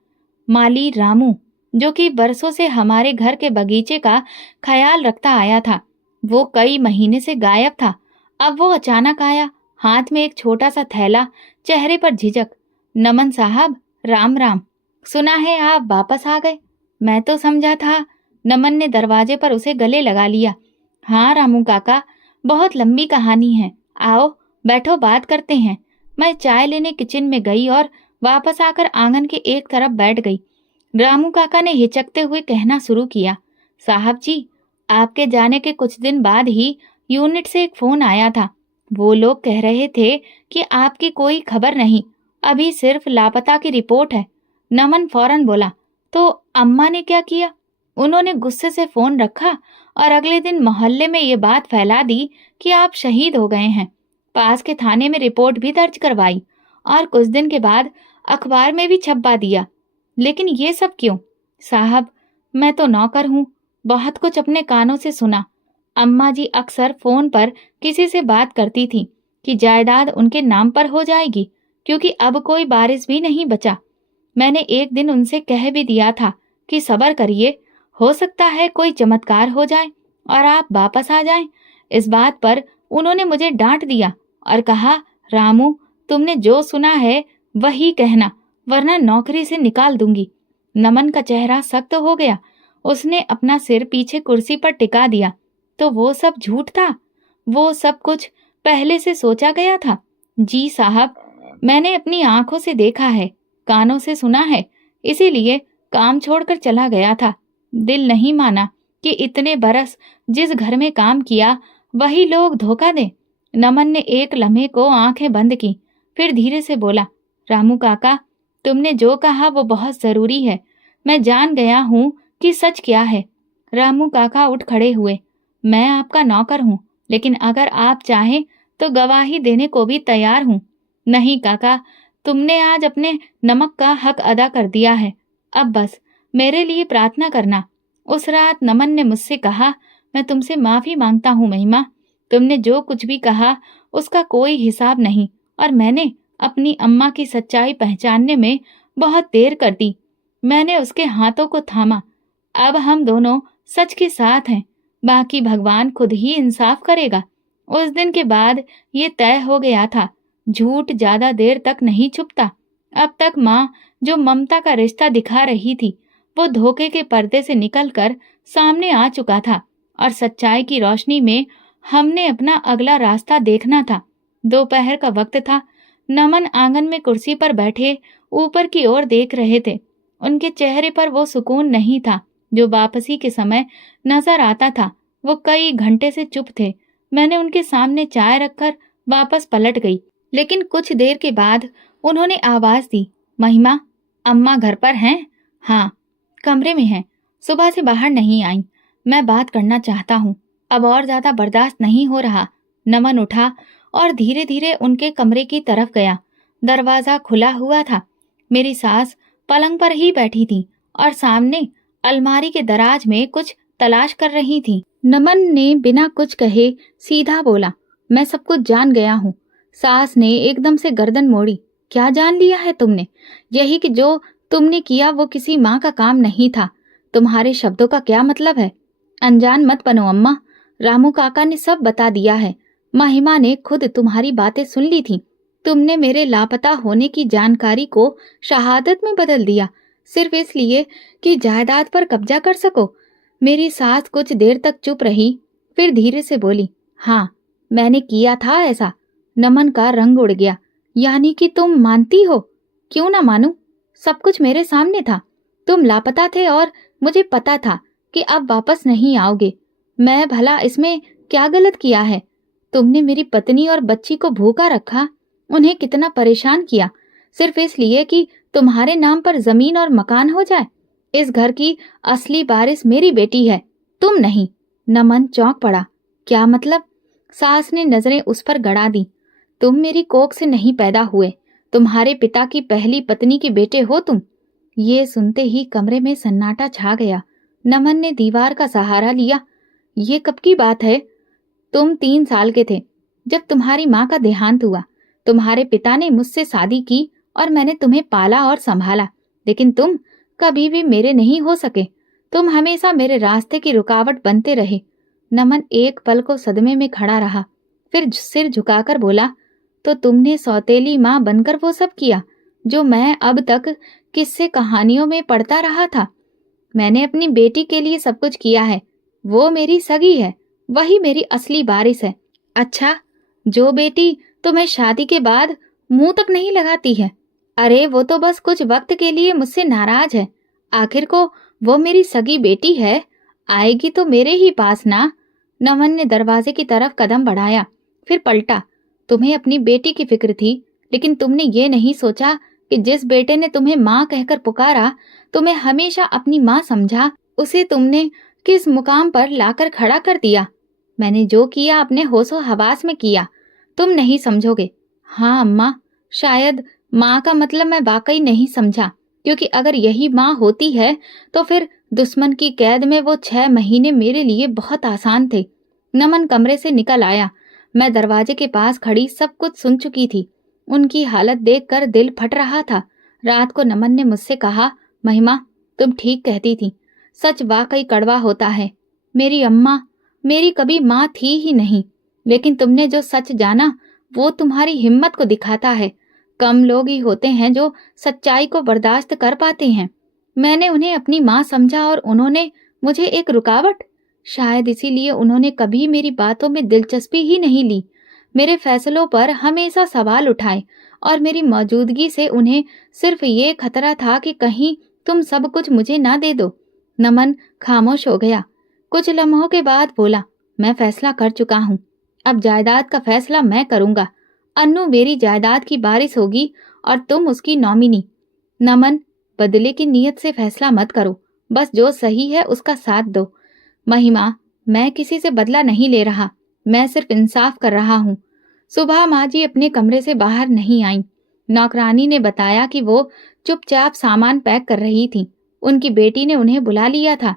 माली रामू, जो कि बरसों से हमारे घर के बगीचे का ख्याल रखता आया था। वो कई महीने से गायब था। अब वो अचानक आया, हाथ में एक छोटा सा थैला, चेहरे पर झिझक। नमन साहब, राम राम। सुना है आप वापस आ गए। मैं तो समझा था। नमन ने दरवाजे पर उसे गले लगा लिया। हाँ रामू काका, बहुत लंबी कहानी है। आओ बैठो, बात करते हैं। मैं चाय लेने किचन में गई और वापस आकर आंगन के एक तरफ बैठ गई। रामू काका ने हिचकते हुए कहना शुरू किया, साहब जी, आपके जाने के कुछ दिन बाद ही यूनिट से एक फोन आया था। वो लोग कह रहे थे कि आपकी कोई खबर नहीं, अभी सिर्फ लापता की रिपोर्ट है। नमन फौरन बोला, तो अम्मा ने क्या किया? उन्होंने गुस्से से फोन रखा और अगले दिन मोहल्ले में ये बात फैला दी कि आप शहीद हो गए हैं। पास के थाने में रिपोर्ट भी दर्ज करवाई और कुछ दिन के बाद अखबार में भी छपवा दिया। लेकिन ये सब क्यों? साहब, मैं तो नौकर हूँ, बहुत कुछ अपने कानों से सुना। अम्मा जी अक्सर फोन पर किसी से बात करती थी कि जायदाद उनके नाम पर हो जाएगी, क्योंकि अब कोई वारिस भी नहीं बचा। मैंने एक दिन उनसे कह भी दिया था कि सब्र करिए, हो सकता है कोई चमत्कार हो जाए और आप वापस आ जाएं। इस बात पर उन्होंने मुझे डांट दिया और कहा, रामू, तुमने जो सुना है वही कहना, वरना नौकरी से निकाल दूंगी। नमन का चेहरा सख्त हो गया। उसने अपना सिर पीछे कुर्सी पर टिका दिया। तो वो सब झूठ था? वो सब कुछ पहले से सोचा गया था? जी साहब, मैंने अपनी आंखों से देखा है, कानों से सुना है, इसीलिए काम छोड़कर चला गया था। दिल नहीं माना कि इतने बरस जिस घर में काम किया वही लोग धोखा दें। नमन ने एक लम्हे को आंखें बंद की, फिर धीरे से बोला, रामू काका, तुमने जो कहा वो बहुत जरूरी है। मैं जान गया हूँ कि सच क्या है। रामू काका उठ खड़े हुए। मैं आपका नौकर हूँ, लेकिन अगर आप चाहें तो गवाही देने को भी तैयार हूँ। नहीं काका, तुमने आज अपने नमक का हक अदा कर दिया है। अब बस मेरे लिए प्रार्थना करना। उस रात नमन ने मुझसे कहा, मैं तुमसे माफी मांगता हूँ महिमा। तुमने जो कुछ भी कहा उसका कोई हिसाब नहीं, और मैंने अपनी अम्मा की सच्चाई पहचानने में बहुत देर कर दी। मैंने उसके हाथों को थामा। अब हम दोनों सच के साथ हैं, बाकी भगवान खुद ही इंसाफ करेगा। उस दिन के बाद ये तय हो गया था, झूठ ज्यादा देर तक नहीं छुपता। अब तक माँ जो ममता का रिश्ता दिखा रही थी, वो धोखे के पर्दे से निकलकर सामने आ चुका था, और सच्चाई की रोशनी में हमने अपना अगला रास्ता देखना था। दोपहर का वक्त था। नमन आंगन में कुर्सी पर बैठे ऊपर की ओर देख रहे थे। उनके चेहरे पर वो सुकून नहीं था जो वापसी के समय नजर आता था। वो कई घंटे से चुप थे। मैंने उनके सामने चाय रखकर वापस पलट गई, लेकिन कुछ देर के बाद उन्होंने आवाज दी, महिमा, अम्मा घर पर हैं? हाँ, कमरे में हैं। सुबह से बाहर नहीं आई। मैं बात करना चाहता हूँ, अब और ज्यादा बर्दाश्त नहीं हो रहा। नमन उठा और धीरे धीरे उनके कमरे की तरफ गया। दरवाजा खुला हुआ था। मेरी सास पलंग पर ही बैठी थी और सामने अलमारी के दराज में कुछ तलाश कर रही थी। नमन ने बिना कुछ कहे सीधा बोला, मैं सब कुछ जान गया हूँ। सास ने एकदम से गर्दन मोड़ी। क्या जान लिया है तुमने? यही कि जो तुमने किया वो किसी माँ का काम नहीं था। तुम्हारे शब्दों का क्या मतलब है? अनजान मत बनो अम्मा, रामू काका ने सब बता दिया है। महिमा ने खुद तुम्हारी बातें सुन ली थी। तुमने मेरे लापता होने की जानकारी को शहादत में बदल दिया, सिर्फ इसलिए कि जायदाद पर कब्जा कर सको। मेरी सास कुछ देर तक चुप रही, फिर धीरे से बोली, हाँ, मैंने किया था ऐसा। नमन का रंग उड़ गया। यानी कि तुम मानती हो? क्यों ना मानूं, सब कुछ मेरे सामने था। तुम लापता थे और मुझे पता था कि अब वापस नहीं आओगे। मैं भला इसमें क्या गलत किया है? तुमने मेरी पत्नी और बच्ची को भूखा रखा, उन्हें कितना परेशान किया, सिर्फ इसलिए कि तुम्हारे नाम पर जमीन और मकान हो जाए। इस घर की असली वारिस मेरी बेटी है, तुम नहीं। नमन चौंक पड़ा। क्या मतलब? सास ने नजरें उस पर गड़ा दी। तुम मेरी कोख से नहीं पैदा हुए, तुम्हारे पिता की पहली पत्नी के बेटे हो तुम। ये सुनते ही कमरे में सन्नाटा छा गया। नमन ने दीवार का सहारा लिया। ये कब की बात है? तुम 3 साल के थे जब तुम्हारी माँ का देहांत हुआ। तुम्हारे पिता ने मुझसे शादी की और मैंने तुम्हें पाला और संभाला, लेकिन तुम कभी भी मेरे नहीं हो सके। तुम हमेशा मेरे रास्ते की रुकावट बनते रहे। नमन एक पल को सदमे में खड़ा रहा, फिर सिर झुकाकर बोला, तो तुमने सौतेली माँ बनकर वो सब किया जो मैं अब तक किस्से कहानियों में पढ़ता रहा था। मैंने अपनी बेटी के लिए सब कुछ किया है। वो मेरी सगी है, वही मेरी असली वारिस है। अच्छा, जो बेटी तुम्हें शादी के बाद मुंह तक नहीं लगाती है, अरे वो तो बस कुछ वक्त के लिए मुझसे नाराज है। आखिर को वो मेरी सगी बेटी है, आएगी तो मेरे ही पास ना। नमन ने दरवाजे की तरफ कदम बढ़ाया, फिर पलटा। तुम्हें अपनी बेटी की फिक्र थी, लेकिन तुमने ये नहीं सोचा कि जिस बेटे ने तुम्हें माँ कहकर पुकारा, तुम्हें हमेशा अपनी माँ समझा, उसे तुमने किस मुकाम पर लाकर खड़ा कर दिया। मैंने जो किया अपने होशो हवास में किया, तुम नहीं समझोगे। हाँ अम्मा, शायद माँ का मतलब मैं वाकई नहीं समझा, क्योंकि अगर यही माँ होती है तो फिर दुश्मन की कैद में वो 6 महीने मेरे लिए बहुत आसान थे। नमन कमरे से निकल आया। मैं दरवाजे के पास खड़ी सब कुछ सुन चुकी थी। उनकी हालत देखकर दिल फट रहा था। रात को नमन ने मुझसे कहा, महिमा तुम ठीक कहती थी, सच वाकई कड़वा होता है। मेरी अम्मा मेरी कभी माँ थी ही नहीं, लेकिन तुमने जो सच जाना वो तुम्हारी हिम्मत को दिखाता है। कम लोग ही होते हैं जो सच्चाई को बर्दाश्त कर पाते हैं। मैंने उन्हें अपनी माँ समझा और उन्होंने मुझे एक रुकावट। शायद इसीलिए उन्होंने कभी मेरी बातों में दिलचस्पी ही नहीं ली, मेरे फैसलों पर हमेशा सवाल उठाए, और मेरी मौजूदगी से उन्हें सिर्फ ये खतरा था कि कहीं तुम सब कुछ मुझे ना दे दो। नमन खामोश हो गया। कुछ लम्हों के बाद बोला, मैं फैसला कर चुका हूँ। अब जायदाद का फैसला मैं करूंगा। अन्नू मेरी जायदाद की वारिस होगी और तुम उसकी नॉमिनी। नमन, बदले की नीयत से फैसला मत करो, बस जो सही है उसका साथ दो। महिमा, मैं किसी से बदला नहीं ले रहा, मैं सिर्फ इंसाफ कर रहा हूँ। सुबह माँ जी अपने कमरे से बाहर नहीं आईं। नौकरानी ने बताया कि वो चुपचाप सामान पैक कर रही थी। उनकी बेटी ने उन्हें बुला लिया था।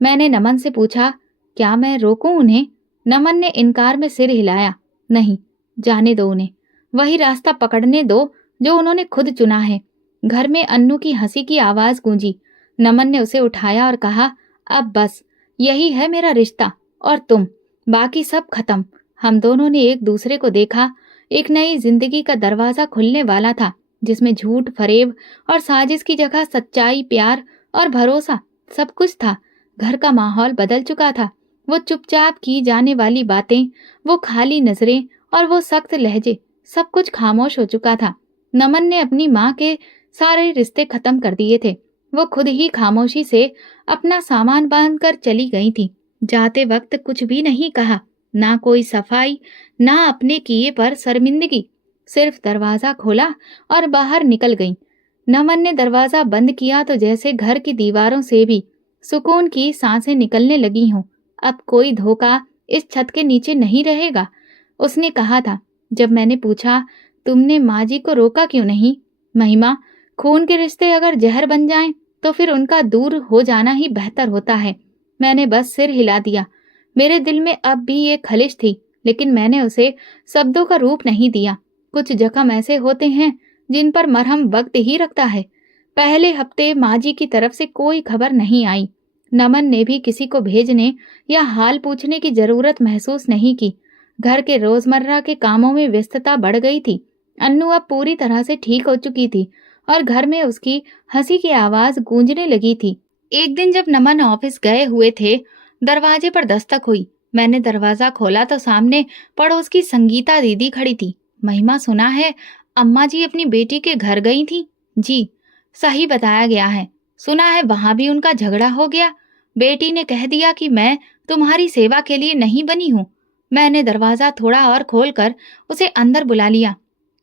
मैंने नमन से पूछा, क्या मैं रोकूं उन्हें? नमन ने इनकार में सिर हिलाया। नहीं, जाने दो उन्हें, वही रास्ता पकड़ने दो जो उन्होंने खुद चुना है। घर में अन्नू की हंसी की आवाज गूंजी। नमन ने उसे उठाया और कहा, अब बस, यही है मेरा रिश्ता और तुम, बाकी सब खत्म। हम दोनों ने एक दूसरे को देखा। एक नई जिंदगी का दरवाजा खुलने वाला था, जिसमें झूठ, फरेब और साजिश की जगह सच्चाई, प्यार और भरोसा सब कुछ था। घर का माहौल बदल चुका था। वो चुपचाप की जाने वाली बातें, वो खाली नजरें और वो सख्त लहजे, सब कुछ खामोश हो चुका था। नमन ने अपनी माँ के सारे रिश्ते खत्म कर दिए थे। वो खुद ही खामोशी से अपना सामान बांधकर चली गई थी। जाते वक्त कुछ भी नहीं कहा, ना कोई सफाई, ना अपने किए पर शर्मिंदगी। सिर्फ दरवाजा खोला और बाहर निकल गई। नमन ने दरवाजा बंद किया तो जैसे घर की दीवारों से भी सुकून की सांसें निकलने लगी हों। अब कोई धोखा इस छत के नीचे नहीं रहेगा। उसने कहा था, जब मैंने पूछा, तुमने माँ जी को रोका क्यों नहीं? महिमा, खून के रिश्ते अगर जहर बन जाएं, तो फिर उनका दूर हो जाना ही बेहतर होता है। मैंने बस सिर हिला दिया। मेरे दिल में अब भी ये खलिश थी, लेकिन मैंने उसे शब्दों का रूप नहीं दिया। कुछ जख्म ऐसे होते हैं जिन पर मरहम वक्त ही रखता है। पहले हफ्ते माँ जी की तरफ से कोई खबर नहीं आई। नमन ने भी किसी को भेजने या हाल पूछने की जरूरत महसूस नहीं की। घर के रोजमर्रा के कामों में व्यस्तता बढ़ गई थी। अन्नू अब पूरी तरह से ठीक हो चुकी थी और घर में उसकी हंसी की आवाज गूंजने लगी थी। एक दिन जब नमन ऑफिस गए हुए थे, दरवाजे पर दस्तक हुई। मैंने दरवाजा खोला तो सामने पड़ोस की संगीता दीदी खड़ी थी। महिमा, सुना है अम्मा जी अपनी बेटी के घर गई थी? जी, सही बताया गया है। सुना है वहां भी उनका झगड़ा हो गया। बेटी ने कह दिया कि मैं तुम्हारी सेवा के लिए नहीं बनी हूँ। मैंने दरवाजा थोड़ा और खोलकर उसे अंदर बुला लिया।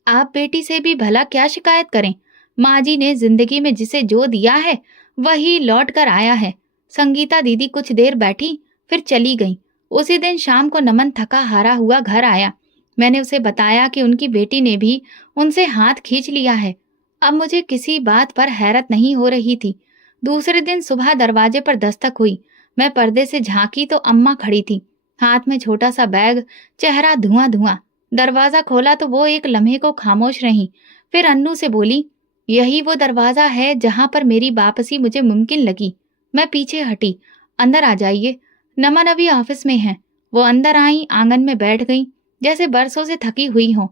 आप बेटी से भी भला क्या शिकायत करें? माँ जी ने जिंदगी में जिसे जो दिया है वही लौट कर आया है। संगीता दीदी कुछ देर बैठी, फिर चली गई। उसी दिन शाम को नमन थका हारा हुआ घर आया। मैंने उसे बताया कि उनकी बेटी ने भी उनसे हाथ खींच लिया है। अब मुझे किसी बात पर हैरत नहीं हो रही थी। दूसरे दिन सुबह दरवाजे पर दस्तक हुई। मैं पर्दे से झांकी तो अम्मा खड़ी थी, हाथ में छोटा सा बैग, चेहरा धुआं धुआं। दरवाजा खोला तो वो एक लम्हे को खामोश रही। फिर अन्नू से बोली, यही वो दरवाजा है जहां पर मेरी वापसी मुझे मुमकिन लगी। मैं पीछे हटी। अंदर आ जाइए, नमन अभी ऑफिस में है। वो अंदर आई, आंगन में बैठ गई जैसे बरसों से थकी हुई हो।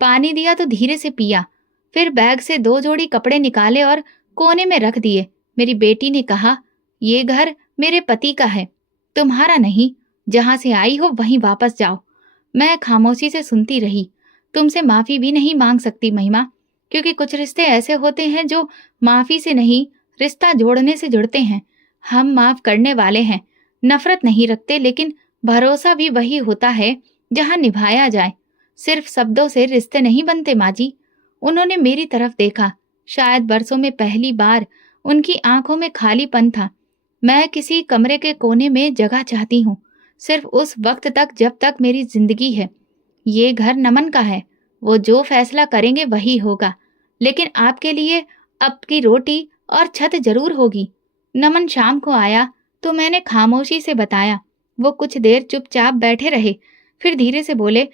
पानी दिया तो धीरे से पिया। फिर बैग से 2 जोड़ी कपड़े निकाले और कोने में रख दिए। मेरी बेटी ने कहा, ये घर मेरे पति का है, तुम्हारा नहीं। जहां से आई हो वहीं वापस जाओ। मैं खामोशी से सुनती रही। तुमसे माफी भी नहीं मांग सकती महिमा, क्योंकि कुछ रिश्ते ऐसे होते हैं जो माफी से नहीं, रिश्ता जोड़ने से जुड़ते हैं। हम माफ करने वाले हैं, नफरत नहीं रखते, लेकिन भरोसा भी वही होता है जहां निभाया जाए। सिर्फ शब्दों से रिश्ते नहीं बनते माँ जी। उन्होंने मेरी तरफ देखा। शायद बरसों में पहली बार उनकी आंखों में खालीपन था। मैं किसी कमरे के कोने में जगह चाहती हूँ, सिर्फ उस वक्त तक जब तक मेरी जिंदगी है। ये घर नमन का है, वो जो फैसला करेंगे वही होगा। लेकिन आपके लिए आपकी रोटी और छत जरूर होगी। नमन शाम को आया तो मैंने खामोशी से बताया। वो कुछ देर चुपचाप बैठे रहे, फिर धीरे से बोले,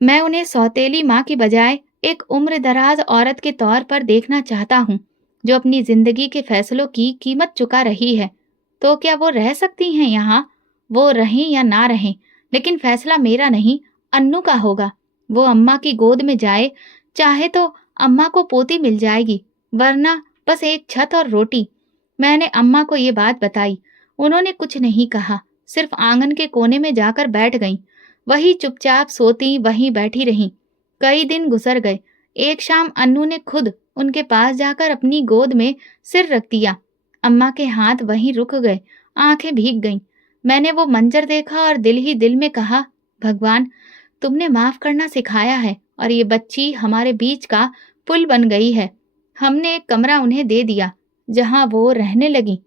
मैं उन्हें सौतेली माँ की बजाय एक उम्र दराज औरत के तौर पर देखना चाहता हूँ, जो अपनी जिंदगी के फैसलों की कीमत चुका रही है। तो क्या वो रह सकती हैं यहाँ? वो रहें या ना रहें, लेकिन फैसला मेरा नहीं, अन्नू का होगा। वो अम्मा की गोद में जाए, चाहे तो अम्मा को पोती मिल जाएगी, वरना बस एक छत और रोटी। मैंने अम्मा को ये बात बताई। उन्होंने कुछ नहीं कहा, सिर्फ आंगन के कोने में जाकर बैठ गईं। वही चुपचाप सोती, वहीं बैठी रहीं। कई दिन गुजर गए। एक शाम अन्नू ने खुद उनके पास जाकर अपनी गोद में सिर रख दिया। अम्मा के हाथ वहीं रुक गए, आंखें भीग गईं। मैंने वो मंजर देखा और दिल ही दिल में कहा, भगवान, तुमने माफ करना सिखाया है और ये बच्ची हमारे बीच का पुल बन गई है। हमने एक कमरा उन्हें दे दिया जहां वो रहने लगी।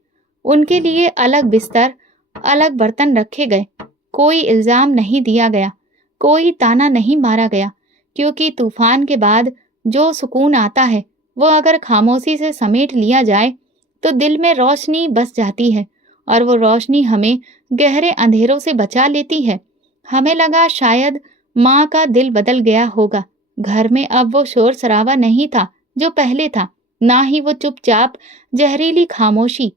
उनके लिए अलग बिस्तर, अलग बर्तन रखे गए। कोई इल्जाम नहीं दिया गया, कोई ताना नहीं मारा गया, क्योंकि तूफान के बाद जो सुकून आता है वो अगर खामोशी से समेट लिया जाए तो दिल में रोशनी बस जाती है, और वो रोशनी हमें गहरे अंधेरों से बचा लेती है। हमें लगा शायद माँ का दिल बदल गया होगा। घर में अब वो शोर शराबा नहीं था जो पहले था, ना ही वो चुपचाप जहरीली खामोशी।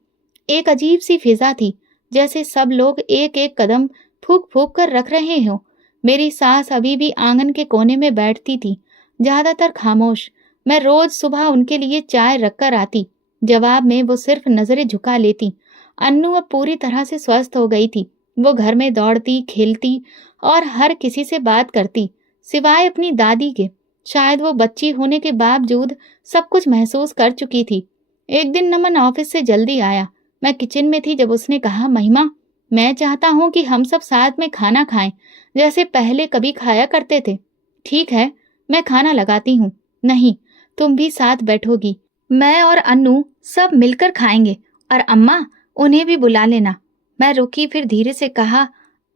एक अजीब सी फिजा थी, जैसे सब लोग एक एक कदम फूक फूक कर रख रहे हो। मेरी सास अभी भी आंगन के कोने में बैठती थी, ज्यादातर खामोश। मैं रोज सुबह उनके लिए चाय रखकर आती, जवाब में वो सिर्फ नजरें झुका लेती। अन्नू अब पूरी तरह से स्वस्थ हो गई थी। वो घर में दौड़ती, खेलती और हर किसी से बात करती, सिवाय अपनी दादी के। शायद वो बच्ची होने के बावजूद सब कुछ महसूस कर चुकी थी। एक दिन नमन ऑफिस से जल्दी आया। मैं किचन में थी जब उसने कहा, महिमा, मैं चाहता हूँ कि हम सब साथ में खाना खाएं, जैसे पहले कभी खाया करते थे। ठीक है, मैं खाना लगाती हूँ। नहीं, तुम भी साथ बैठोगी। मैं और अन्नू सब मिलकर खाएंगे, और अम्मा, उन्हें भी बुला लेना। मैं रुकी, फिर धीरे से कहा,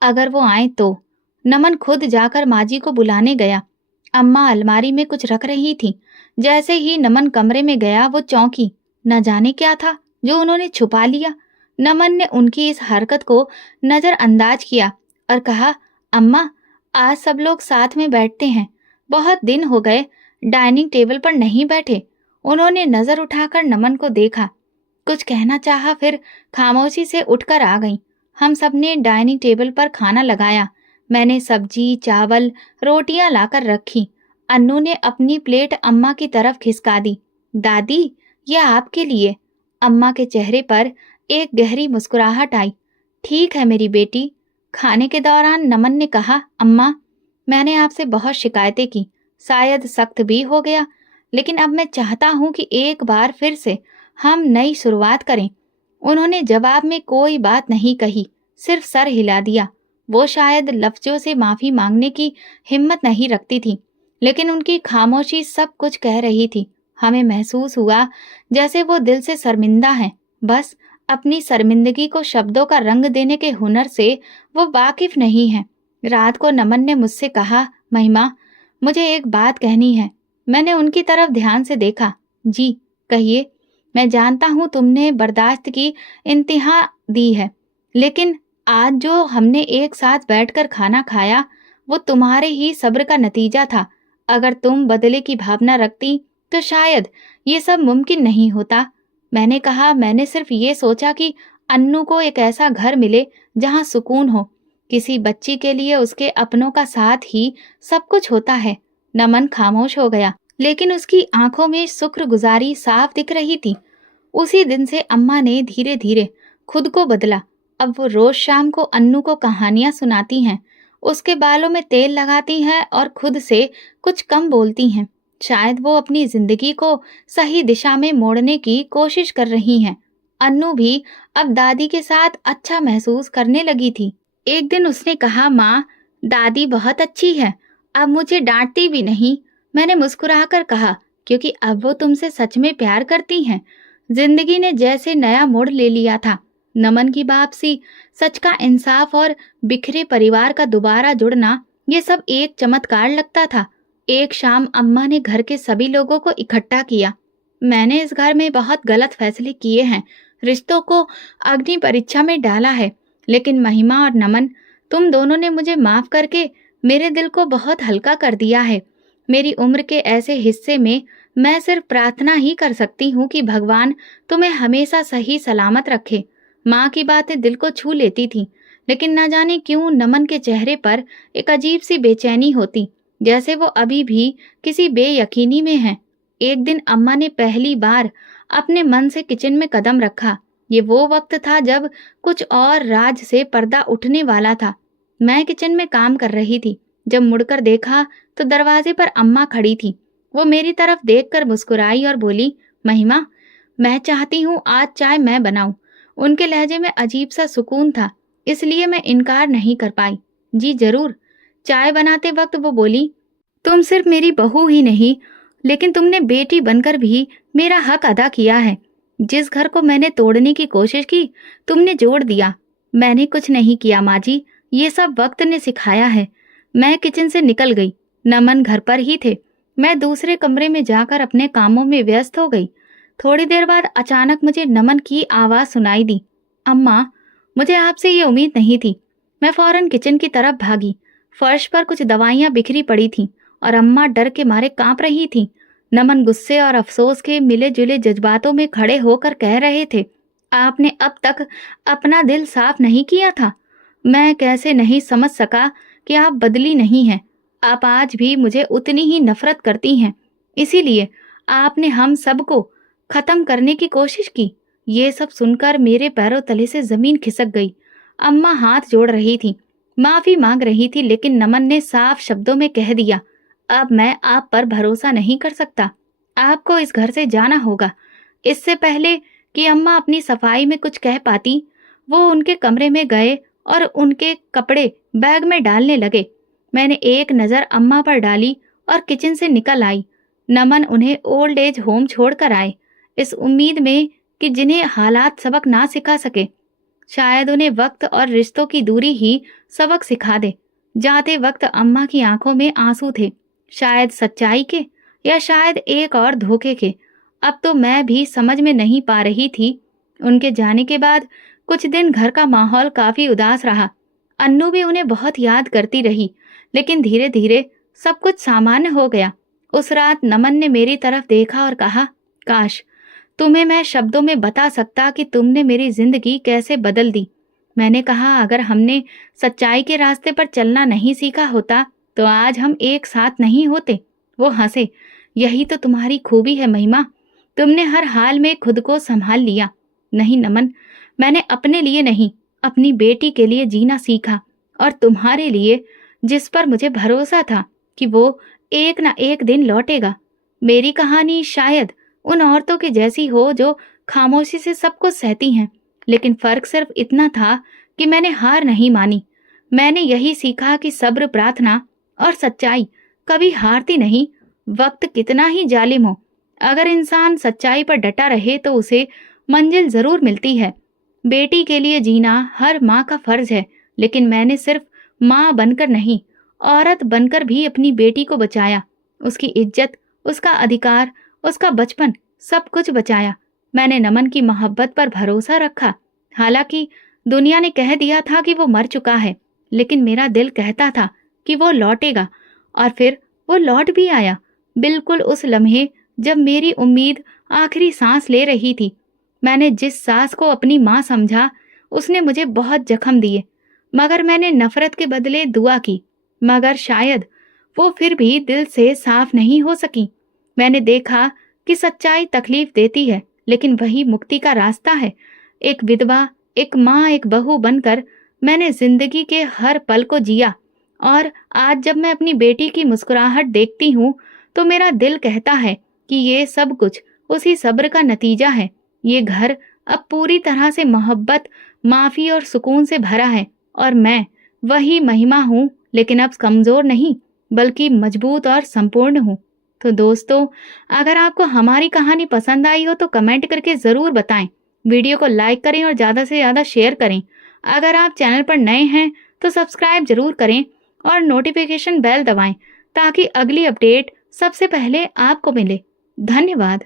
अगर वो आए तो। नमन खुद जाकर माजी को बुलाने गया। अम्मा अलमारी में कुछ रख रही थी। जैसे ही नमन कमरे में गया वो चौंकी। न जाने क्या था जो उन्होंने छुपा लिया। नमन ने उनकी इस हरकत को नजरअंदाज किया और कहा, अम्मा, आज सब लोग साथ में बैठते हैं। बहुत दिन हो गए डाइनिंग टेबल पर नहीं बैठे। उन्होंने नजर उठाकर नमन को देखा, कुछ कहना चाहा, फिर खामोशी से उठकर आ गईं। हम सबने डाइनिंग टेबल पर खाना लगाया। मैंने सब्जी, चावल, रोटियां लाकर रखी। अन्नू ने अपनी प्लेट अम्मा की तरफ खिसका दी। दादी, यह आपके लिए। अम्मा के चेहरे पर एक गहरी मुस्कुराहट आई। ठीक है मेरी बेटी। खाने के दौरान नमन ने कहा, अम्मा, मैंने आपसे बहुत शिकायतें की, शायद सख्त भी हो गया, लेकिन अब मैं चाहता हूँ कि एक बार फिर से हम नई शुरुआत करें। उन्होंने जवाब में कोई बात नहीं कही, सिर्फ सर हिला दिया। वो शायद लफ्जों से माफी मांगने की हिम्मत नहीं रखती थी, लेकिन उनकी खामोशी सब कुछ कह रही थी। हमें महसूस हुआ जैसे वो दिल से शर्मिंदा हैं, बस अपनी शर्मिंदगी को शब्दों का रंग देने के हुनर से वो वाकिफ नहीं है। रात को नमन ने मुझसे कहा, महिमा, मुझे एक बात कहनी है। मैंने उनकी तरफ ध्यान से देखा। जी, कहिए। मैं जानता हूँ तुमने बर्दाश्त की इंतहा दी है, लेकिन आज जो हमने एक साथ बैठकर खाना खाया, वो तुम्हारे ही सब्र का नतीजा था। अगर तुम बदले की भावना रखती, तो शायद ये सब मुमकिन नहीं होता। मैंने कहा, मैंने सिर्फ ये सोचा कि अन्नू को एक ऐसा घर मिले जहाँ सुकून हो। किसी बच्ची के लिए उसके अपनों का साथ ही सब कुछ होता है। नमन खामोश हो गया, लेकिन उसकी आंखों में शुक्रगुजारी साफ दिख रही थी। उसी दिन से अम्मा ने धीरे धीरे खुद को बदला। अब वो रोज शाम को अन्नू को कहानियां सुनाती हैं, उसके बालों में तेल लगाती हैं और खुद से कुछ कम बोलती हैं। शायद वो अपनी जिंदगी को सही दिशा में मोड़ने की कोशिश कर रही हैं। अन्नू भी अब दादी के साथ अच्छा महसूस करने लगी थी। एक दिन उसने कहा, माँ, दादी बहुत अच्छी है, अब मुझे डांटती भी नहीं। मैंने मुस्कुराकर कहा, क्योंकि अब वो तुमसे सच में प्यार करती हैं। जिंदगी ने जैसे नया मोड़ ले लिया था। नमन की वापसी, सच का इंसाफ और बिखरे परिवार का दोबारा जुड़ना, ये सब एक चमत्कार लगता था। एक शाम अम्मा ने घर के सभी लोगों को इकट्ठा किया। मैंने इस घर में बहुत गलत फैसले किए हैं, रिश्तों को अग्नि परीक्षा में डाला है, लेकिन महिमा और नमन, तुम दोनों ने मुझे माफ करके मेरे दिल को बहुत हल्का कर दिया है। मेरी उम्र के ऐसे हिस्से में मैं सिर्फ प्रार्थना ही कर सकती हूँ कि भगवान तुम्हें हमेशा सही सलामत रखे। माँ की बातें दिल को छू लेती थी, लेकिन न जाने क्यों नमन के चेहरे पर एक अजीब सी बेचैनी होती, जैसे वो अभी भी किसी बेयकीनी में है। एक दिन अम्मा ने पहली बार अपने मन से किचन में कदम रखा। ये वो वक्त था जब कुछ और राज से पर्दा उठने वाला था। मैं किचन में काम कर रही थी। जब मुड़कर देखा तो दरवाजे पर अम्मा खड़ी थी। वो मेरी तरफ देखकर मुस्कुराई और बोली, महिमा, मैं चाहती हूँ आज चाय मैं बनाऊं। उनके लहजे में अजीब सा सुकून था, इसलिए मैं इनकार नहीं कर पाई। जी जरूर। चाय बनाते वक्त वो बोली, तुम सिर्फ मेरी बहू ही नहीं, लेकिन तुमने बेटी बनकर भी मेरा हक अदा किया है। जिस घर को मैंने तोड़ने की कोशिश की, तुमने जोड़ दिया। मैंने कुछ नहीं किया माँ जी, ये सब वक्त ने सिखाया है। मैं किचन से निकल गई। नमन घर पर ही थे। मैं दूसरे कमरे में जाकर अपने कामों में व्यस्त हो गई। थोड़ी देर बाद अचानक मुझे नमन की आवाज सुनाई दी, अम्मा, मुझे आपसे ये उम्मीद नहीं थी। मैं फौरन किचन की तरफ भागी। फर्श पर कुछ दवाइयां बिखरी पड़ी थीं और अम्मा डर के मारे कांप रही थीं। नमन गुस्से और अफसोस के मिले जुले जज्बातों में खड़े होकर कह रहे थे, आपने अब तक अपना दिल साफ नहीं किया था। मैं कैसे नहीं समझ सका कि आप बदली नहीं हैं। आप आज भी मुझे उतनी ही नफरत करती हैं। इसीलिए आपने हम सबको खत्म करने की कोशिश की। ये सब सुनकर मेरे पैरों तले से जमीन खिसक गई। अम्मा हाथ जोड़ रही थी, माफी मांग रही थी, लेकिन नमन ने साफ शब्दों में कह दिया, अब मैं आप पर भरोसा नहीं कर सकता। आपको इस घर से जाना होगा। इससे पहले कि अम्मा अपनी सफाई में कुछ कह पाती, वो उनके कमरे में गए और उनके कपड़े बैग में डालने लगे। मैंने एक नज़र अम्मा पर डाली और किचन से निकल आई। नमन उन्हें ओल्ड एज होम छोड़कर आए, इस उम्मीद में कि जिन्हें हालात सबक ना सिखा सके, शायद उन्हें वक्त और रिश्तों की दूरी ही सबक सिखा दे। जाते वक्त अम्मा की आंखों में आंसू थे, शायद सच्चाई के या शायद एक और धोखे के। अब तो मैं भी समझ में नहीं पा रही थी। उनके जाने के बाद कुछ दिन घर का माहौल काफी उदास रहा। अन्नू भी उन्हें बहुत याद करती रही, लेकिन धीरे धीरे सब कुछ सामान्य हो गया। उस रात नमन ने मेरी तरफ देखा और कहा, काश तुम्हें मैं शब्दों में बता सकता कि तुमने मेरी जिंदगी कैसे बदल दी। मैंने कहा, अगर हमने सच्चाई के रास्ते पर चलना नहीं सीखा होता तो आज हम एक साथ नहीं होते। वो हंसे, यही तो तुम्हारी खूबी है महिमा, तुमने हर हाल में खुद को संभाल लिया। नहीं नमन, मैंने अपने लिए नहीं, अपनी बेटी के लिए जीना सीखा, और तुम्हारे लिए, जिस पर मुझे भरोसा था कि वो एक ना एक दिन लौटेगा। मेरी कहानी शायद उन औरतों के जैसी हो जो खामोशी से सब कुछ सहती हैं, लेकिन फर्क सिर्फ इतना था कि मैंने हार नहीं मानी। मैंने यही सीखा कि सब्र, प्रार्थना और सच्चाई कभी हारती नहीं। वक्त कितना ही जालिम हो, अगर इंसान सच्चाई पर डटा रहे तो उसे मंजिल जरूर मिलती है। बेटी के लिए जीना हर माँ का फर्ज है, लेकिन मैंने सिर्फ माँ बनकर नहीं, औरत बनकर भी अपनी बेटी को बचाया। उसकी इज्जत, उसका अधिकार, उसका बचपन सब कुछ बचाया। मैंने नमन की मोहब्बत पर भरोसा रखा। हालांकि दुनिया ने कह दिया था कि वो मर चुका है, लेकिन मेरा दिल कहता था कि वो लौटेगा। और फिर वो लौट भी आया, बिल्कुल उस लम्हे जब मेरी उम्मीद आखिरी सांस ले रही थी। मैंने जिस सास को अपनी माँ समझा, उसने मुझे बहुत जख्म दिए, मगर मैंने नफरत के बदले दुआ की। मगर शायद वो फिर भी दिल से साफ नहीं हो सकी। मैंने देखा कि सच्चाई तकलीफ देती है, लेकिन वही मुक्ति का रास्ता है। एक विधवा, एक माँ, एक बहू बनकर मैंने जिंदगी के हर पल को जिया। और आज जब मैं अपनी बेटी की मुस्कुराहट देखती हूँ, तो मेरा दिल कहता है कि ये सब कुछ उसी सब्र का नतीजा है। ये घर अब पूरी तरह से मोहब्बत, माफी और सुकून से भरा है। और मैं वही महिमा हूँ, लेकिन अब कमजोर नहीं, बल्कि मजबूत और संपूर्ण हूँ। तो दोस्तों, अगर आपको हमारी कहानी पसंद आई हो तो कमेंट करके ज़रूर बताएं। वीडियो को लाइक करें और ज़्यादा से ज़्यादा शेयर करें। अगर आप चैनल पर नए हैं तो सब्सक्राइब जरूर करें और नोटिफिकेशन बेल दबाएं, ताकि अगली अपडेट सबसे पहले आपको मिले। धन्यवाद।